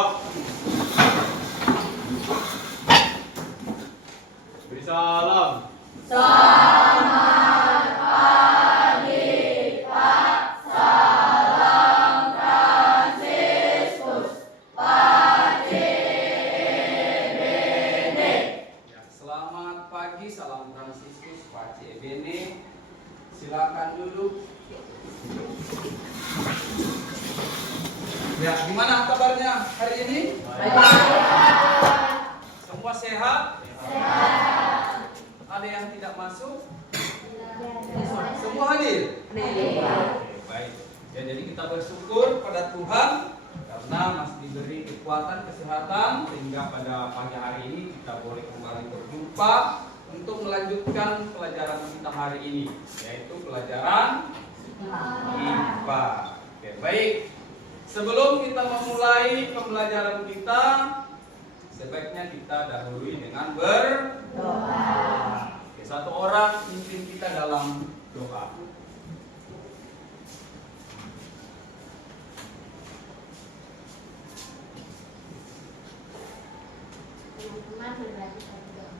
Siap. Beri salam. Selamat pagi, Pak. Salam Fransiskus, Pak CBD. Ya, selamat pagi, salam Fransiskus, Pak CBD. Silakan duduk. Ya, gimana kabarnya hari ini? Semua sehat? Sehat. Ada yang tidak masuk? Semua hadir? Oke, baik. Ya, jadi kita bersyukur pada Tuhan karena masih diberi kekuatan kesehatan sehingga pada pagi hari ini kita boleh kembali berjumpa untuk melanjutkan pelajaran kita hari ini, yaitu pelajaran IPA. Oke, baik. Sebelum kita memulai pembelajaran kita, sebaiknya kita dahului dengan berdoa. Oke, satu orang pimpin kita dalam doa. Teman-teman berbagi satu doa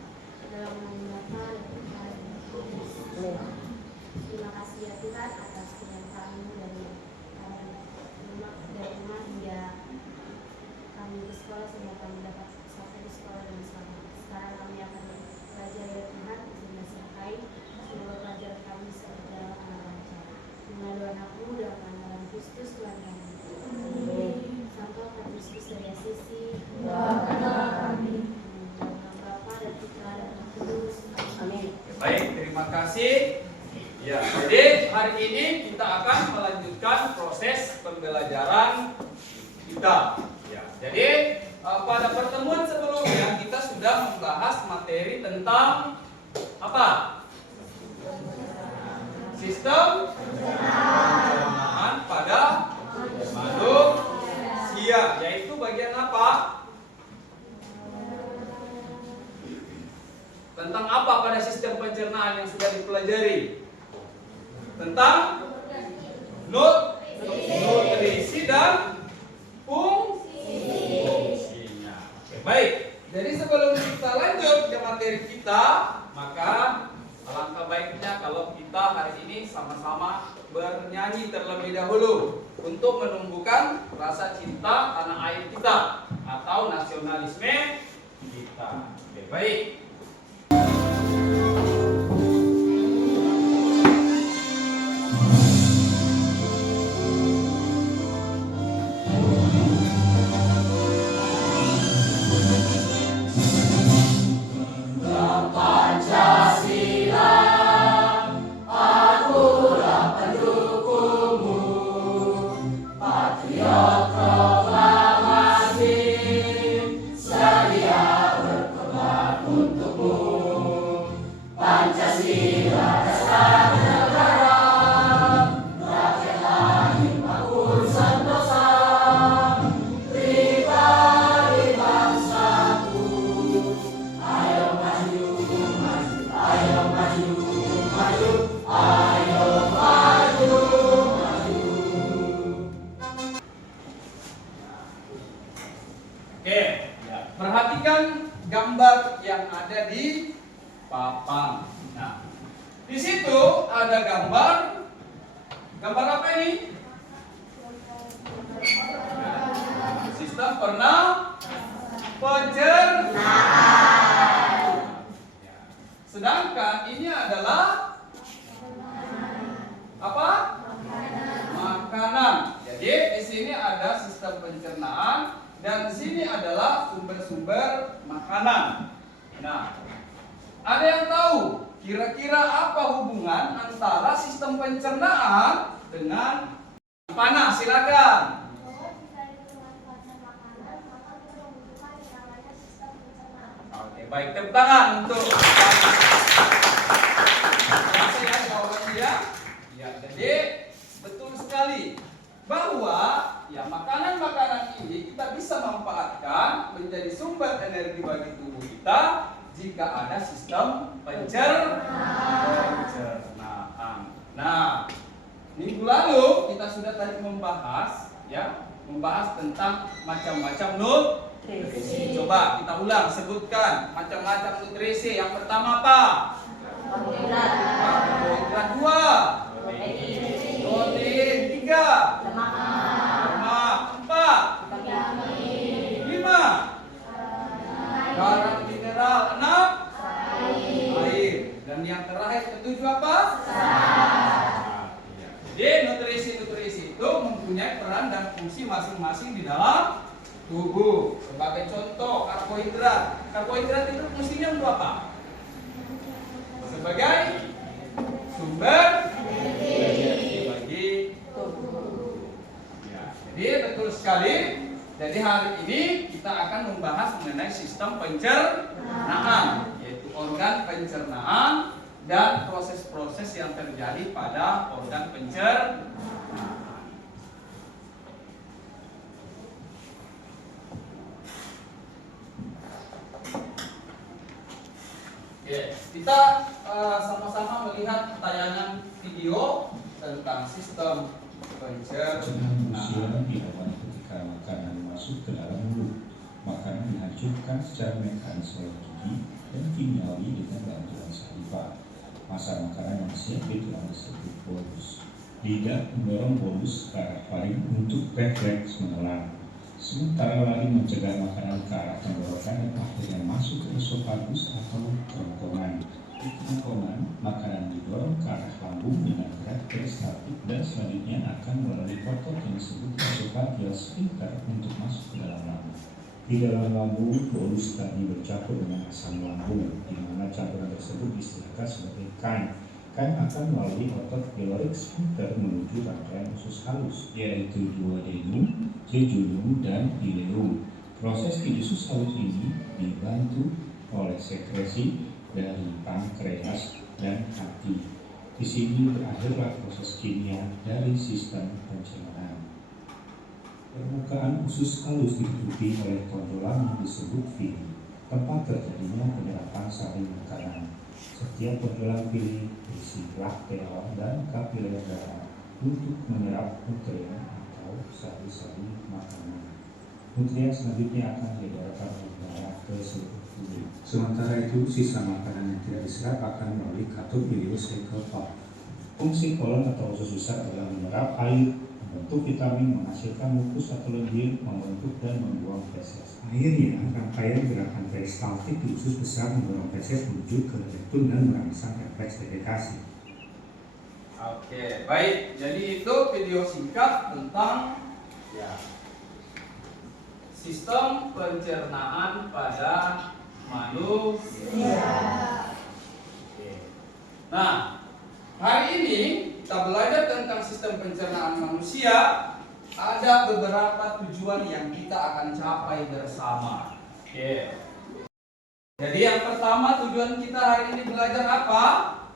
dalam nama Bapa dan Putra dan Roh Kudus. Terima kasih ya Tuhan atas penyertaan-Mu dari rumah hingga kami ke sekolah sehingga kami dapat sampai di sekolah dengan selamat. Sekarang kami akan belajar ya Tuhan untuk menyelesaikan semoga pelajaran kami bisa berjalan dengan lancar. Dengan doa anakmu dalam nama Kristus Tuhan kami. Santo Kristus dari Asisi. Doakanlah kami. Dalam Bapa dan Putra dan Roh Kudus. Amin. Baik, terima kasih. Ya, jadi hari ini kita akan melanjutkan proses pembelajaran kita. Ya, jadi pada pertemuan sebelumnya kita sudah membahas materi tentang apa? Sistem pencernaan pada manusia, yaitu bagian apa? Tentang apa pada sistem pencernaan yang sudah dipelajari? Tentang nutrisi dan fungsinya. Oke, baik. Jadi sebelum kita lanjut ke materi kita, maka alangkah baiknya kalau kita hari ini sama-sama bernyanyi terlebih dahulu untuk menumbuhkan rasa cinta tanah air kita atau nasionalisme kita. Oke, baik. Oke, perhatikan gambar yang ada di papan. Nah, di situ ada gambar apa ini? Sistem pencernaan. Sedangkan ini adalah apa? Makanan. Jadi di sini ada sistem pencernaan dan di sini adalah sumber-sumber makanan. Nah, ada yang tahu kira-kira apa hubungan antara sistem pencernaan dengan panas? Silakan. Oke, baik, tepuk tangan untuk saya jawabannya ya. Ya, jadi betul sekali bahwa ya makanan-makanan ini kita bisa manfaatkan menjadi sumber energi bagi tubuh kita jika ada sistem pencernaan. Nah, minggu lalu kita sudah tadi membahas ya membahas tentang macam-macam nutrisi. Coba kita ulang, sebutkan macam-macam nutrisi. Yang pertama apa? Karbohidrat. 2. Protein. 3. Lemak. 4. 5. Garam mineral. 6. Air. Dan yang terakhir ketujuh apa? Jadi nutrisi-nutrisi itu mempunyai peran dan fungsi masing-masing di dalam tubuh. Sebagai contoh, karbohidrat. Karbohidrat itu fungsinya untuk apa? Sebagai sumber energi bagi tubuh. Ya, jadi betul sekali. Jadi hari ini kita akan membahas mengenai sistem pencernaan, yaitu organ pencernaan dan proses-proses yang terjadi pada organ pencernaan. Oke, kita sama-sama melihat tayangan video tentang sistem pencernaan. Manusia dilawan ketika makanan masuk ke dalam mulut. Makanan dihancurkan secara mekanis oleh gigi dan kimiawi dengan bantuan saliva. Masa makanan yang siap itu disebut bolus. Lidah mendorong bolus ke arah faring untuk refleks menelan. Sementara lari mencegah makanan ke arah tenggorokan dan akhirnya masuk ke esofagus atau kerongkongan. Di kerongkongan, makanan didorong ke arah lambung dengan gerak peristaltik dan selanjutnya akan melalui otot yang disebut esophageal sphincter untuk masuk ke dalam lambung. Di dalam lambung, bolus tadi bercampur dengan asam lambung, di mana campuran tersebut disediakan sebagai kain. Kain akan melalui otot pyloric sphincter menuju rangkaian usus halus, yaitu duodenum, jejunum, dan ileum. Proses di usus halus ini dibantu oleh sekresi dari pankreas dan hati. Di sini berakhirlah proses kimia dari sistem pencernaan. Permukaan usus halus ditutupi oleh tonjolan yang disebut villi, tempat terjadinya penyerapan sari makanan. Setiap tonjolan villi berisi lakteal dan kapiler darah untuk menyerap nutrien atau sari-sari makanan. Nutrien selanjutnya akan diedarkan oleh darah ke seluruh tubuh. Sementara itu, sisa makanan yang tidak diserap akan melalui katup ileus cycle valve. Fungsi kolon atau usus besar adalah menyerap air, membentuk vitamin, menghasilkan mukus atau lendir, membentuk dan membuang feses. Akhirnya, rangkaian gerakan peristaltik di usus besar mendorong feses menuju ke rektum dan merangsang refleks defekasi. Oke, baik. Jadi itu video singkat tentang sistem pencernaan pada manusia. Oke. Nah, hari ini kita belajar tentang sistem pencernaan manusia. Ada beberapa tujuan yang kita akan capai bersama. Oke. Jadi yang pertama, tujuan kita hari ini belajar apa?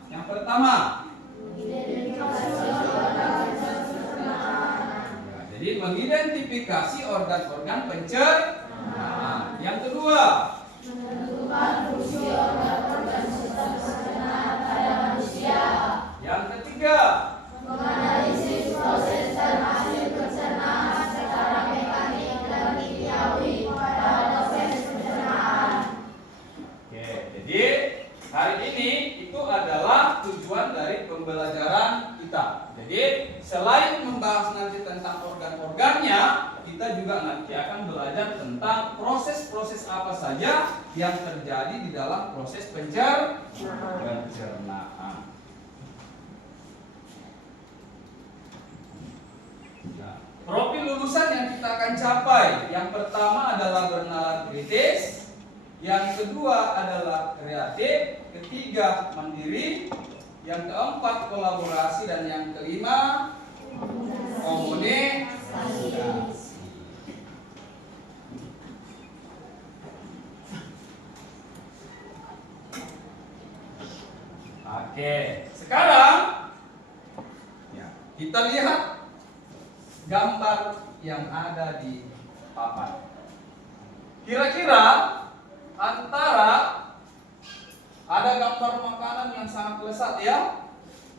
Yang pertama, jadi mengidentifikasi organ-organ pencernaan. Yang kedua, menentukan fungsi organ-organ sistem pencernaan pada manusia. Yang ketiga, Menganalisis proses dan hasil pencernaan secara mekanik dan kimiawi pada proses pencernaan. oke, jadi hari ini itu adalah tujuan dari pembelajaran kita. Jadi selain membahas nanti tentang organ-organnya, kita juga nanti akan belajar tentang proses-proses apa saja yang terjadi di dalam proses pencernaan. Nah, profil lulusan yang kita akan capai, yang pertama adalah bernalar kritis, yang kedua adalah kreatif, ketiga mandiri, yang keempat kolaborasi, dan yang kelima komunikasi. Oke, sekarang kita lihat gambar yang ada di papan. Kira-kira antara ada gambar makanan yang sangat lezat ya.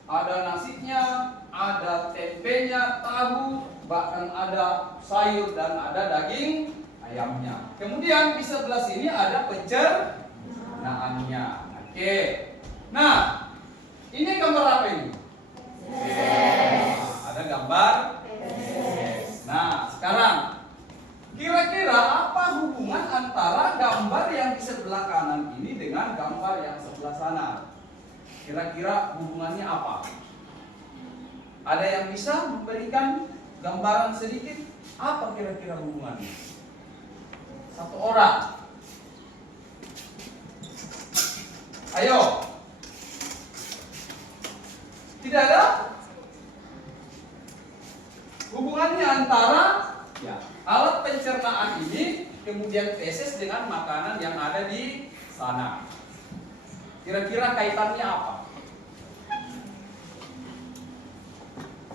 Ada nasinya, ada tempenya, tahu, bahkan ada sayur dan ada daging ayamnya. Kemudian di sebelah sini ada pencernaannya. Oke. Nah, ini gambar apa ini? Nah, ada gambar. Nah, sekarang kira-kira apa hubungan antara gambar yang di sebelah kanan ini dengan gambar yang sebelah sana? Kira-kira hubungannya apa? Ada yang bisa memberikan gambaran sedikit? Apa kira-kira hubungannya? Satu orang. Ayo. Tidak ada? Hubungannya antara alat pencernaan ini kemudian feses dengan makanan yang ada di sana. Kira-kira kaitannya apa?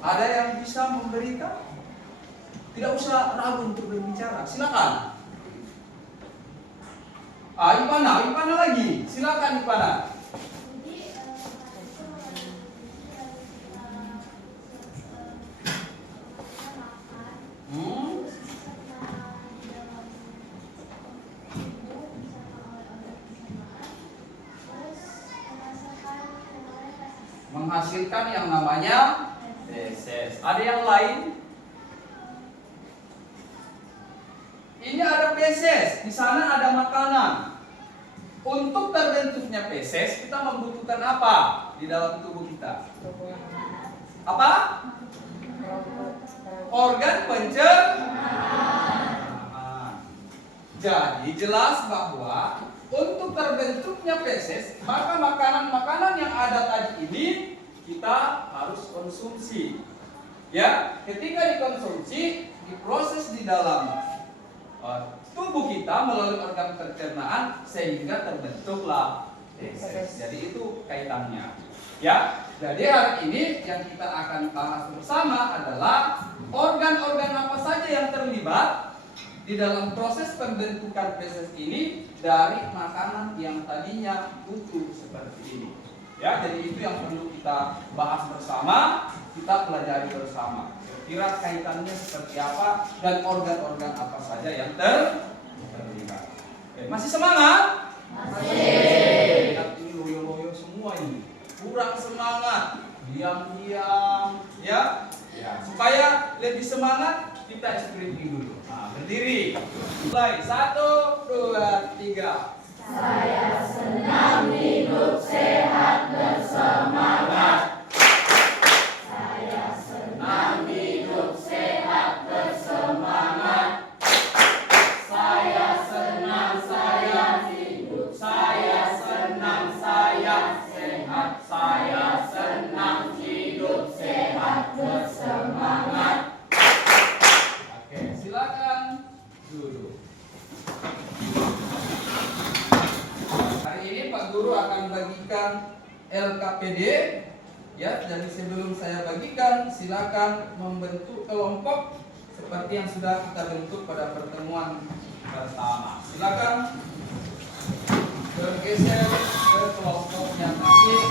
Ada yang bisa memberikan? Tidak usah ragu untuk berbicara. Silakan. Ipana lagi. Silakan Ipana. Menghasilkan yang namanya feses. Ada yang lain? Ini ada feses, di sana ada makanan. Untuk terbentuknya feses, kita membutuhkan apa di dalam tubuh kita? Apa? Organ pencernaan. Jadi jelas bahwa untuk terbentuknya feses, maka makanan-makanan yang ada tadi ini kita harus konsumsi. Ya, ketika dikonsumsi, diproses di dalam tubuh kita melalui organ pencernaan sehingga terbentuklah feses. Jadi itu kaitannya. Ya, jadi hari ini yang kita akan bahas bersama adalah organ-organ apa saja yang terlibat di dalam proses pembentukan feses ini dari makanan yang tadinya utuh seperti ini. Ya, jadi itu yang perlu kita bahas bersama, kita pelajari bersama. Kira kaitannya seperti apa dan organ-organ apa saja yang terlibat. Oke, masih semangat? Masih. Ini loyo-loyo semua ini. Kurang semangat, diam-diam, ya. Supaya lebih semangat, kita stretching dulu. Nah, berdiri. Mulai 1, 2, 3. Saya senang hidup sehat bersemangat. Saya senang hidup sehat bersemangat. Saya senang saya hidup. Saya senang saya sehat. Saya senang hidup sehat bersemangat. Oke, silakan duduk. Hari ini Pak Guru akan bagikan LKPD, ya. Jadi sebelum saya bagikan, silakan membentuk kelompok seperti yang sudah kita bentuk pada pertemuan pertama. Silakan bergeser ke kelompoknya masing.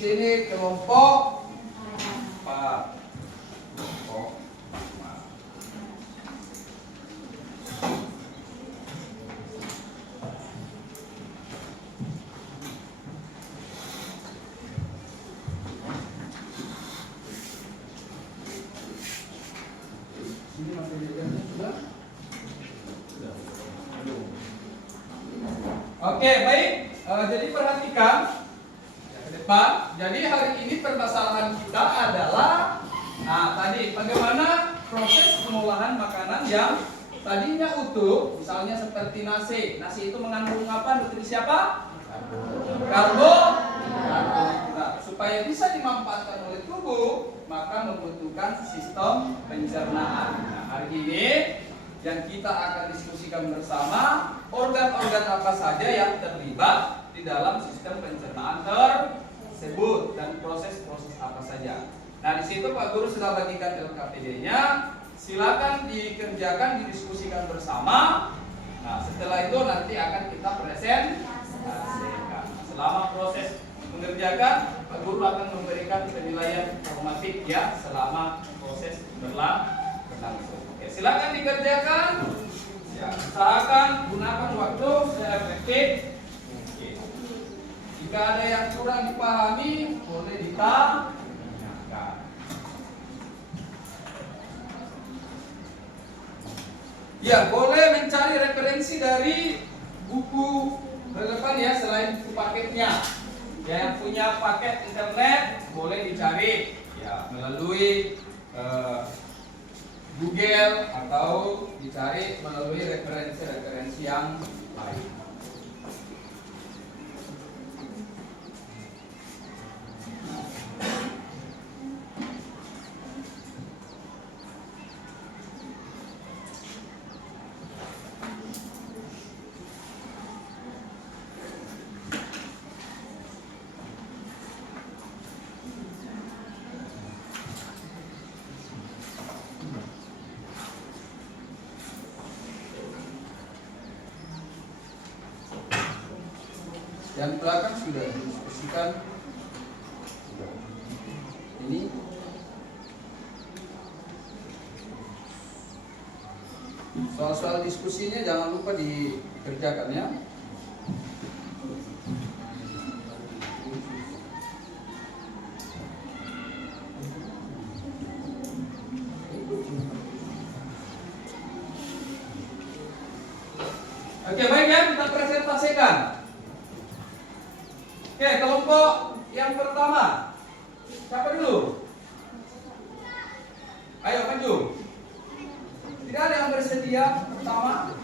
sini kelompok 4. Kelompok 4. Ini materialnya sudah? Oke, baik. Jadi perhatikan ke depan. Jadi hari ini permasalahan kita adalah, nah tadi bagaimana proses pengolahan makanan yang tadinya utuh, misalnya seperti nasi. Nasi itu mengandung apa? Nutrisi apa? Karbohidrat. Supaya bisa dimanfaatkan oleh tubuh, maka membutuhkan sistem pencernaan. Nah, hari ini yang kita akan diskusikan bersama organ-organ apa saja yang terlibat di dalam sistem pencernaan tersebut dan proses-proses apa saja. Nah, di situ Pak Guru sudah bagikan LKPD-nya. Silakan dikerjakan, didiskusikan bersama. Nah, setelah itu nanti akan kita presentasikan. Selama proses mengerjakan, Pak Guru akan memberikan penilaian formatif ya selama proses berlangsung. Oke, silakan dikerjakan. Ya, usahakan gunakan waktu seefektif mungkin. Jika ada yang kurang dipahami, boleh ditanyakan. Ya, boleh mencari referensi dari buku relevan ya selain buku paketnya. Ya, yang punya paket internet boleh dicari ya melalui Google atau dicari melalui referensi-referensi yang lain. Yang belakang sudah didiskusikan. Ini soal-soal diskusinya jangan lupa dikerjakan ya. Oke, baik ya, kita presentasikan. Oke, kelompok yang pertama. Siapa dulu? Ayo maju. Tidak ada yang bersedia pertama?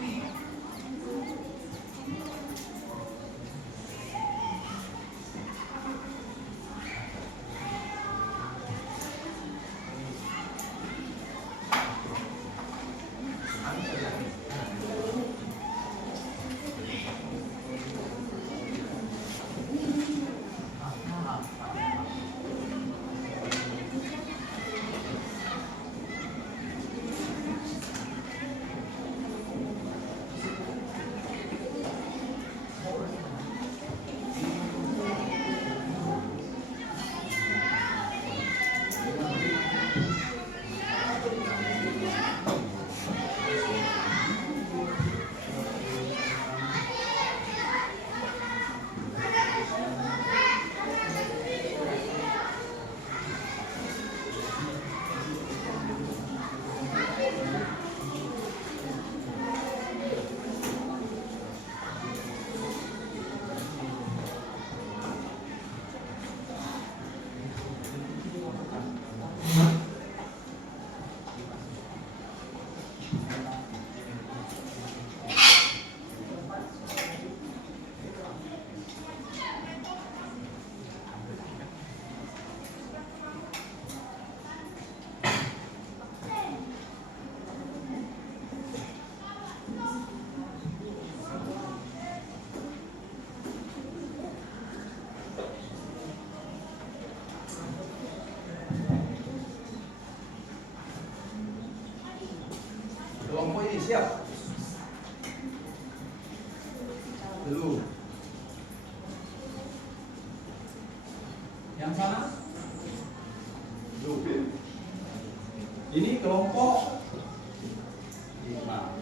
Kelompok ini siap? Belum. Yang sana? Ini kelompok 5.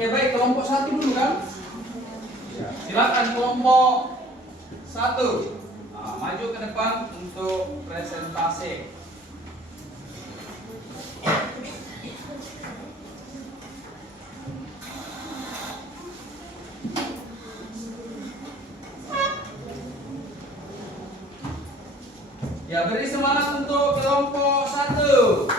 Oke, baik, kelompok 1 dulu kan? Ya, silakan kelompok 1. Nah, maju ke depan untuk presentasi. Ya, beri semangat untuk kelompok 1.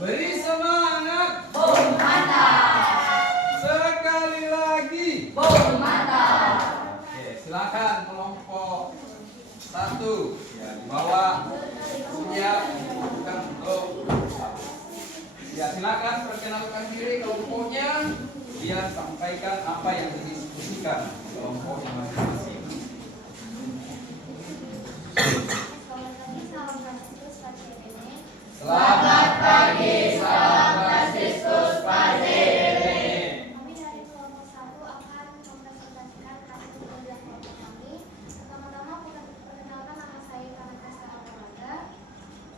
Beri semangat. Bom mantap. Sekali lagi. Bom mantap. Oke, silakan kelompok 1. Ya, di bawah siap bukan untuk 1. Ya, silakan perkenalkan diri kelompoknya. Dia sampaikan apa yang didiskusikan kelompoknya masing-masing. Selamat pagi, salam Fransiskus Pade. Kami dari kelompok 1 akan mempresentasikan hasil kerja kelompok kami. Pertama-tama perkenalkan nama saya Kametas Olahraga.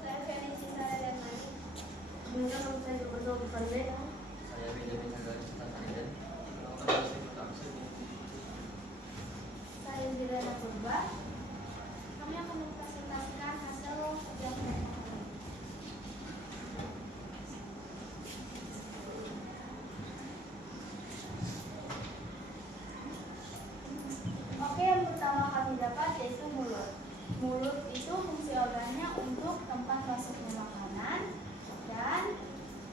Saya Fenisi Sarah dan Mari. Kemudian nama saya Gubernur Pande. Saya Benjamin Hagari Sitakariden. Saya Jirana Purba. Kami akan mempresentasikan hasil kerja kelompok kami. Oke, yang pertama kami dapat yaitu mulut. Mulut itu fungsi organnya untuk tempat masuknya makanan, dan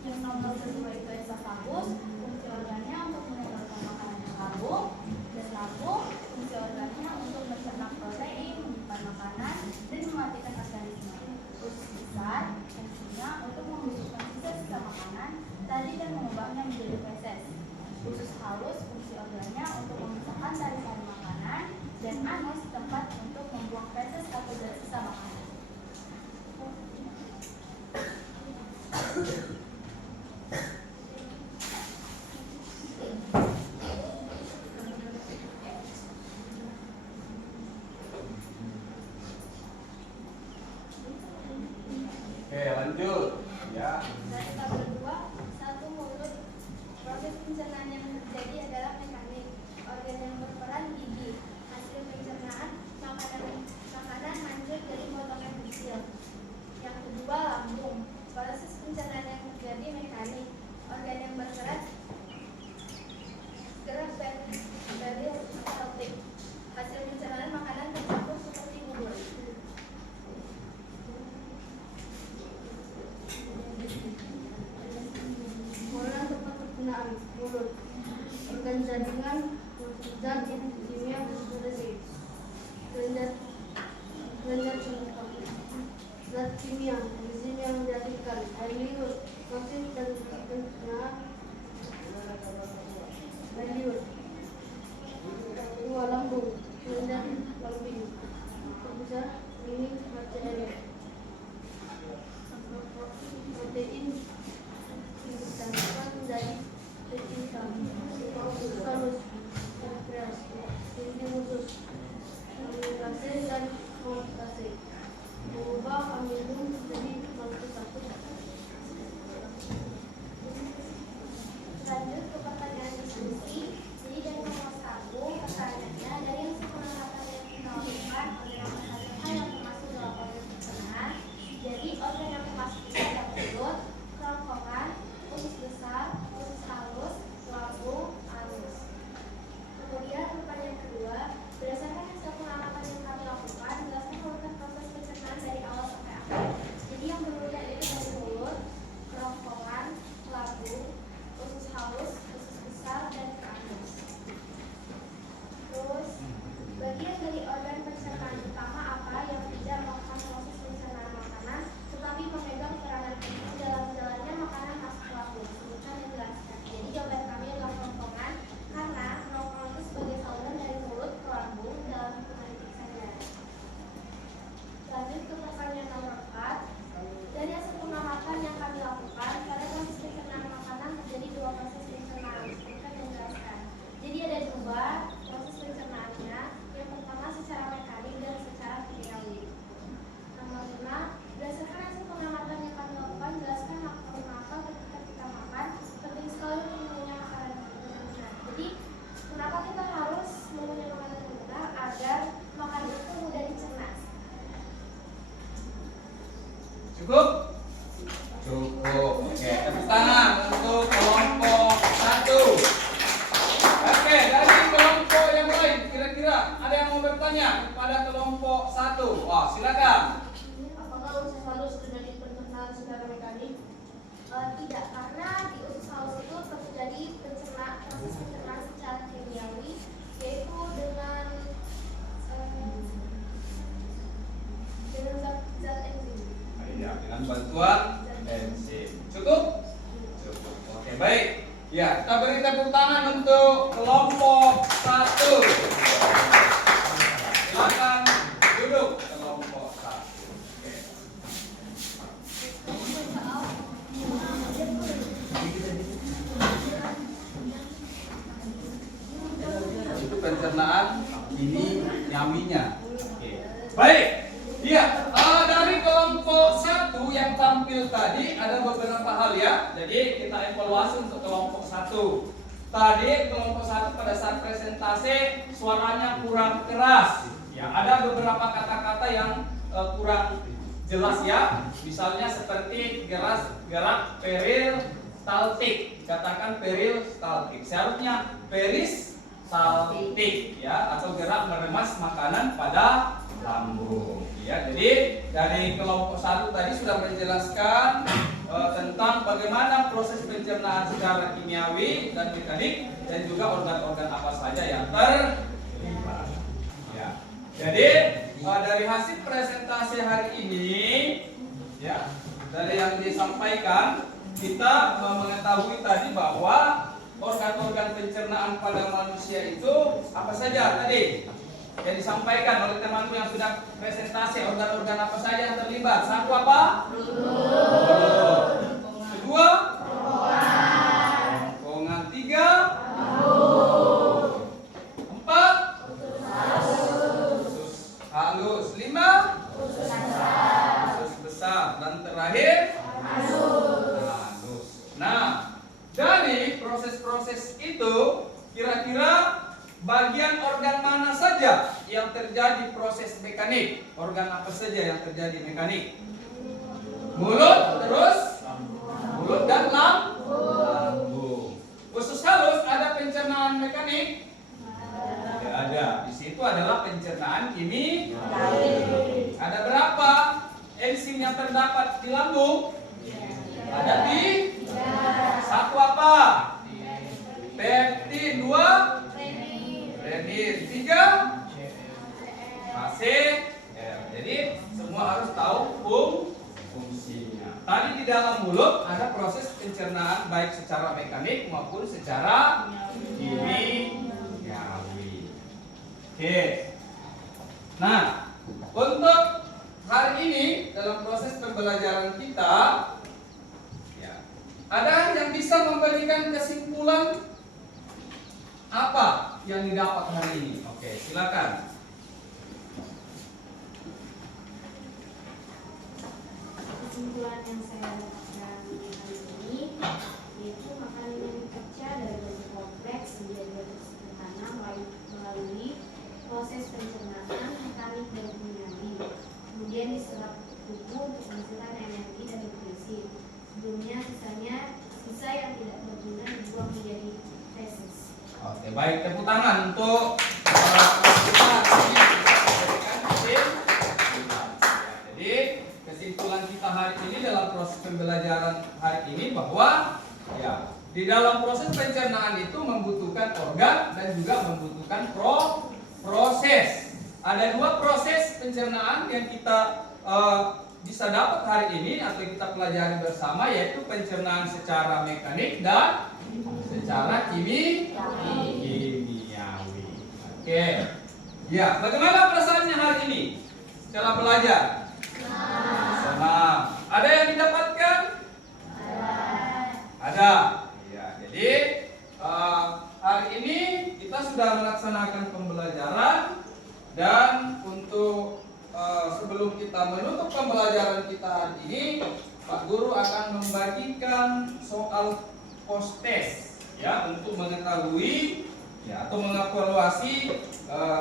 yang nomor kedua itu esofagus, fungsi organnya untuk mengeluarkan makanan yang kabur, dan lambung, fungsi organnya untuk mencerna protein, menyimpan makanan, dan mematikan organisme. Usus besar, fungsinya untuk membusukkan sisa-sisa makanan tadi dan mengubahnya menjadi feses. Usus halus, fungsi organnya untuk memisahkan sari-sari makanan, dan anus tempat untuk membuang feses atau sisa makanan. Oke, lanjut. Ya. Dari tabel 2, 1 mulut. Proses pencernaan yang terjadi adalah mekanik. Organ yang berperan gigi. Hasil pencernaan makanan hancur dari potongan kecil. Yang kedua lambung. Proses pencernaan yang terjadi mekanik. Organ yang bergerak dari optik. Hasil pencernaan makanan tercampur seperti bubur. Mulai tempat penggunaan mulut. Organ jaringan zat kimia berfungsi. Kelenjar zat kimia enzim yang menjadikan air liur masif dan pencernaan air liur. Dua lambung kelenjar lambung bisa ini arteria. Protein ditambahkan menjadi retina, salus, pankreas, inti usus, amilase dan maltase, mengubah amilum menjadi maltosatu. Lanjut ke pertanyaan diskusi. Jadi dari nomor 1 pertanyaannya, dari yang sepenglihatan yang kita lakukan, organ apa saja yang termasuk dalam organ pencernaan. Jadi organ yang termasuk itu ada mulut, kerongkongan, usus besar, usus halus, pertanyaannya kepada kelompok 1. Wah, silakan. Apakah usus halus terjadi pencernaan secara mekanik? Tidak, karena di usus halus itu terjadi proses pencernaan secara kimiawi, yaitu dengan zat enzim. Ya, dengan bantuan enzim. Cukup? Cukup. Oke, baik. Ya, kita beri tepuk tangan untuk kelompok 1. Silakan duduk kelompok 1. Oke. Itu pencernaan kimiawinya. Oke. Baik. Iya, dari kelompok 1 yang tampil tadi ada beberapa hal ya. Jadi kita evaluasi untuk kelompok 1. Tadi kelompok 1 pada saat presentasi suaranya kurang keras. Ya, ada beberapa kata-kata yang kurang jelas ya. Misalnya seperti gerak peristaltik. Katakan peristaltik. Seharusnya peristaltik ya, atau gerak meremas makanan pada lambung. Ya, jadi dari kelompok 1 tadi sudah menjelaskan tentang bagaimana proses pencernaan secara kimiawi dan mekanik dan juga organ-organ apa saja yang terlibat. Ya. Jadi dari hasil presentasi hari ini, ya, dari yang disampaikan kita mengetahui tadi bahwa organ-organ pencernaan pada manusia itu apa saja tadi yang disampaikan oleh temanku yang sudah presentasi. Organ-organ apa saja yang terlibat? 1 apa? Mulut. 2? Kerongkongan. 3? 4? Usus halus. 5? Usus besar. Dan terakhir? Anus. Nah, dari proses-proses itu kira-kira bagian organ mana saja yang terjadi proses mekanik? Organ apa saja yang terjadi mekanik? Mulut, terus mulut dan lambung. Usus halus ada pencernaan mekanik? Tidak ada. Di situ adalah pencernaan kimiawi. Ada berapa enzim yang terdapat di lambung? Ada di 1 apa? Pektin. 2? renin. 3? ACR. Jadi semua harus tahu fungsinya. Tadi di dalam mulut ada proses pencernaan baik secara mekanik maupun secara kimiawi. Oke. Nah, untuk hari ini dalam proses pembelajaran kita, ya, ada yang bisa memberikan kesimpulan apa yang didapat hari ini? Oke, silakan. Kesimpulan yang saya dapatkan hari ini yaitu makanan yang dipecah dari bentuk kompleks menjadi bentuk sederhana melalui proses pencernaan mekanik dan kimiawi, kemudian diserap tubuh untuk menghasilkan energi dan nutrisi. Sebelumnya sisa yang tidak berguna dibuang menjadi feses. Oke, baik, tepuk tangan untuk Jadi kesimpulan kita hari ini dalam proses pembelajaran hari ini bahwa ya di dalam proses pencernaan itu membutuhkan organ dan juga membutuhkan proses. Ada 2 proses pencernaan yang kita bisa dapat hari ini atau kita pelajari bersama, yaitu pencernaan secara mekanik dan secara kimiawi. Oke. Ya, bagaimana perasaannya hari ini setelah belajar? Senang. Ada yang didapatkan? Ada. Ya, jadi hari ini kita sudah melaksanakan pembelajaran dan untuk sebelum kita menutup pembelajaran kita hari ini, Pak Guru akan membagikan soal post test ya untuk mengetahui ya atau mengevaluasi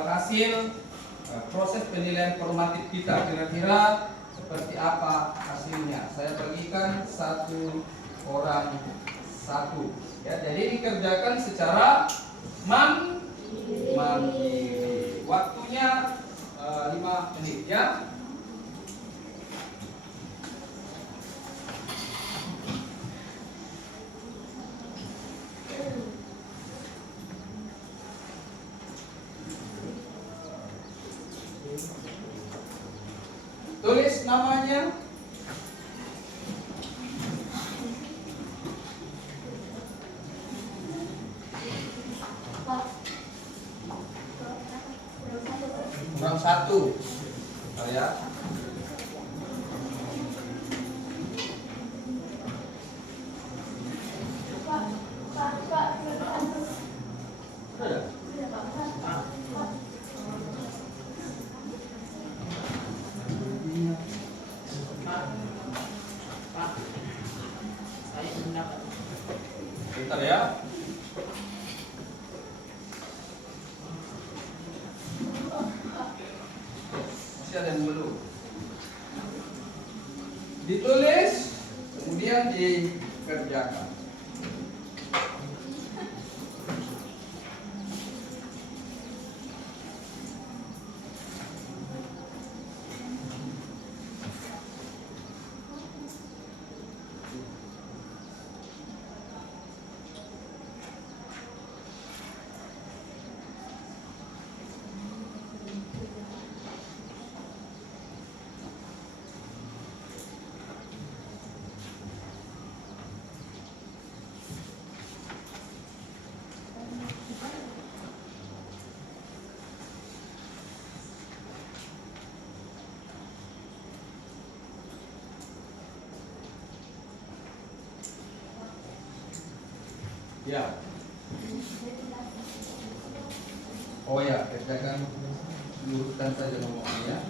hasil proses penilaian formatif kita, kira-kira seperti apa hasilnya. Saya bagikan 1 orang 1 ya, jadi dikerjakan secara mandiri. Waktunya namanya? Kurang satu. Saya. Ada? Bentar ya. Masih ada yang belum. Ditulis, kemudian dikerjakan. Ya. Oh ya, kerjakan luruskan saja nomornya.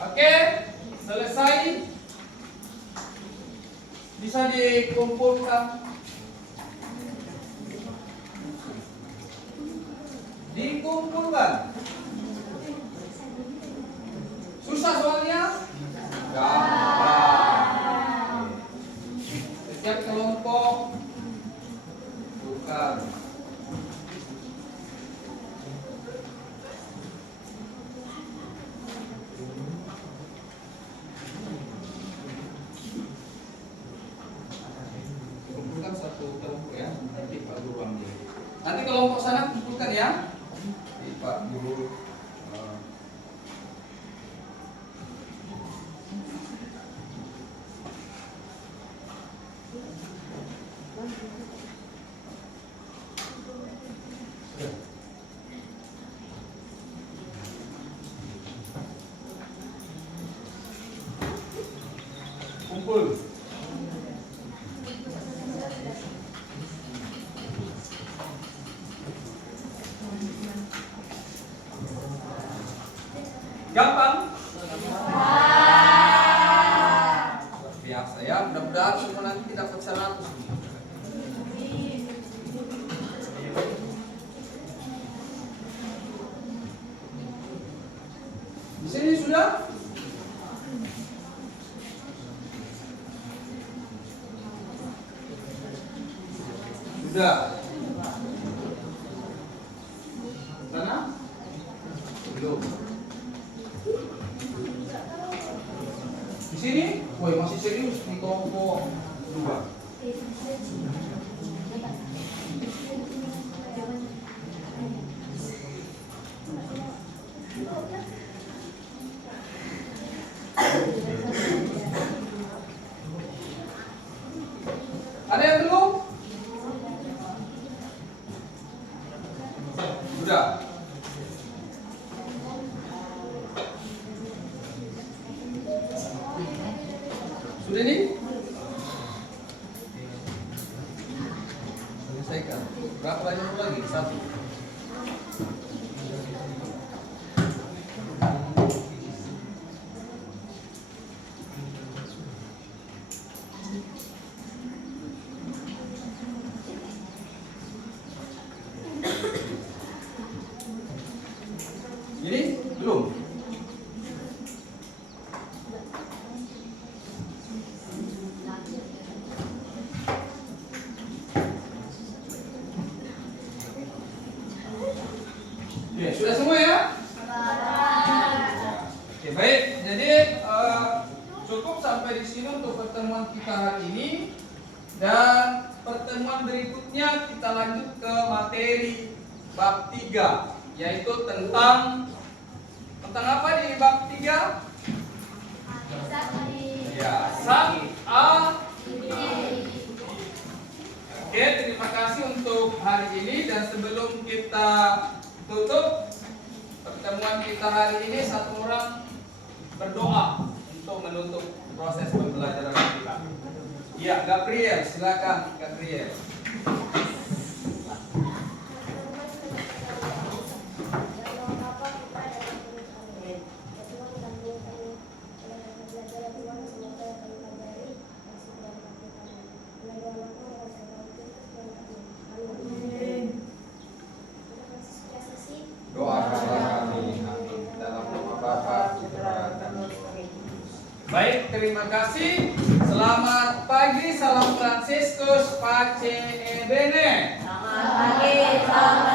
Oke, selesai. Bisa dikumpulkan. Dikumpulkan. Susah soalnya? Gampang. Setiap kelompok bukan. Kumpulkan satu kelompok ya. Nanti Pak Guru ambil. Nanti kelompok sana kumpulkan ya. Pak Guru. Kumpul. Gampang? Biasa ya, mudah-mudahan semua nanti dapat 100. Di sini sudah? Sudah. Sana? Belum. Di sini? Woi, masih serius di kelompok 2. Ada yang belum? Sudah. Sudah ini? Selesaikan. Berapa banyak lagi? 1. Ini belum. Oke, sudah semua ya? Oke, baik. Jadi cukup sampai di sini untuk pertemuan kita hari ini. Dan pertemuan berikutnya kita lanjut ke materi bab 3, yaitu tentang apa di bab 3? Ya, sang a. Oke, terima kasih untuk hari ini, dan sebelum kita tutup pertemuan kita hari ini, satu orang berdoa untuk menutup proses pembelajaran kita. Ya, Gabriel, silakan Gabriel. Doakanlah kami, amin. Dalam nama Bapa, Putra, dan Roh Kudus. Baik, terima kasih. Selamat pagi, salam Fransiskus, Pace e Bene. Selamat pagi, salam